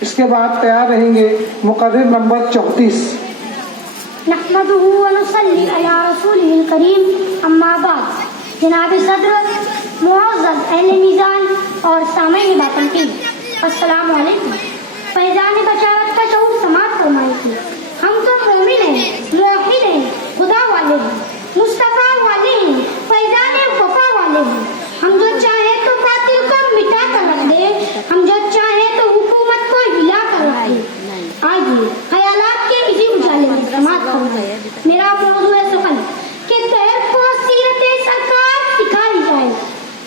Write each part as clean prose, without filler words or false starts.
اس کے بعد تیار رہیں گے مقرر نمبر 34۔ نحمدہ ونصلی علی رسولہ الکریم، اما بعد۔ جناب صدر، معزز اہل میزان اور سامعین باطن کی السلام علیکم۔ فیضان بشارت کا شعور سماعت فرمائی تھی۔ ہم تو مومن ہیں، موحد ہیں، خدا والے ہیں، مصطفیٰ والے ہیں، فیضان وفا والے ہیں۔ ہم جو چاہیں تو باطل کو مٹا کر رکھ دے، ہم جو چاہیں تو حکومت کو ہلا کر رکھ دے۔ آئیے خیالات کے اسی اجالے میں سماعت فرمائیں۔ میرا موضوع ہے سفل کہ دہر کو سیرت سرکار سکھائی جائے۔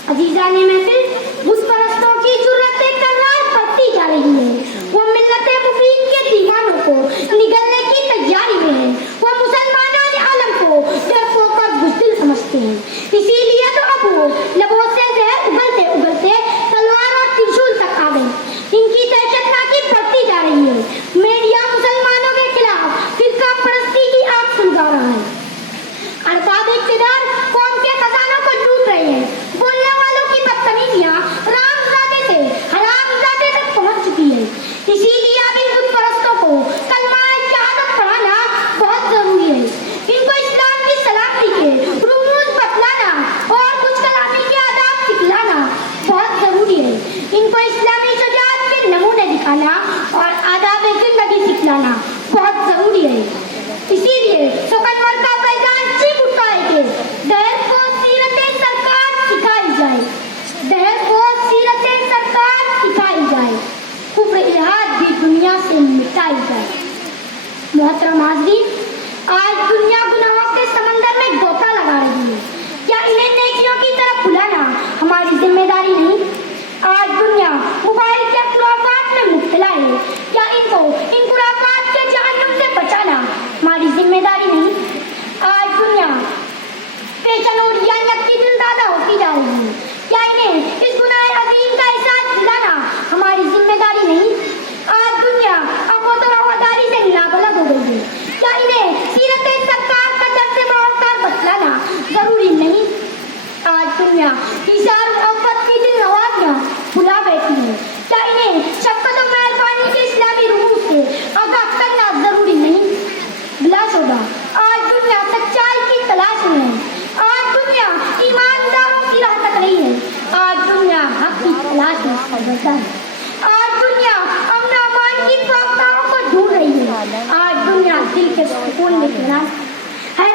عزیزان محفل، بت پرستوں کی جرأت کرار بڑھتی جا رہی ہے۔ وہ ملت مبین کے دیوانوں کو نگلنے کی تیاری میں ہے۔ وہ مسلمانان عالم کو ڈرپوک اور بزدل سمجھتے ہیں۔ اسی لیے تو اب وہ لبوں سے زہر اگلتے اگلتے تلوار اور ترشول تک آ گئے۔ ان کی دہشتناکی بڑھتی جا رہی ہے۔ میڈیا مسلمانوں کے خلاف فرقہ پرستی کی آگ سلگا رہا ہے۔ ارباب اقتدار قوم کے خزانوں کو لوٹ رہے ہیں۔ بولنے والوں کی بدتمیزیاں رام زادے سے حرام زادے تک پہنچ چکی ہے۔ اسی لیے اب ان بت پرستوں کو کلمہ شہادت پڑھانا بہت ضروری ہے۔ ان کو اسلام کی سلامتی کے رموز بتلانا اور کچھ کلامی کے آداب سکھلانا بہت ضروری ہے۔ ان کو اسلامی شجاعت کے نمونے دکھانا اور آداب زندگی سکھلانا بہت ضروری ہے۔ اسی لیے سکنور کا فیضان چیخ اٹھا ہے کہ دہر کو سیرت سرکار سکھائی جائے، دہر کو سیرت سرکار سکھائی جائے، کفر الحاد بھی دنیا سے مٹائی جائے۔ محترم حاضرین، آج دنیا گناہوں کے سمندر میں غوطہ لگا رہی ہے۔ کیا انہیں نیکیوں کی طرف بلانا ہماری ذمہ داری نہیں؟ آج دنیا موبائل کے خرافات میں مبتلا ہے۔ کیا ان کو ان خرافات کے جہنم سے بچانا ہماری ذمہ داری نہیں؟ آج دنیا پیشن اور کی دل دادا ہوتی جا رہی ہے۔ کیا انہیں اس گناہ عظیم کا احساس دلانا ہماری ذمہ داری نہیں؟ آج دنیا عقیدت و وفاداری سے نابلد ہو گئی ہے۔ کیا انہیں سیرت سرکار کا درس باوقار بتلانا ضروری نہیں؟ آج دنیا ایثار محبت کی دل نوازیاں بھلا بیٹھی ہے۔ کیا انہیں شفقت و مہربانی کے اسلامی رموز سے آگاہ کرنا ضروری نہیں؟ بلا شبہ آج دنیا سچائی کی تلاش میں ہے۔ آج دنیا ایمانداروں کی راہ تک رہی ہے۔ آج دنیا حق کی تلاش میں سرگرداں ہے۔ آج دنیا امن و امان کی فوقتاؤں کو ڈھونڈ رہی ہے۔ آج دنیا دل کے سکون میں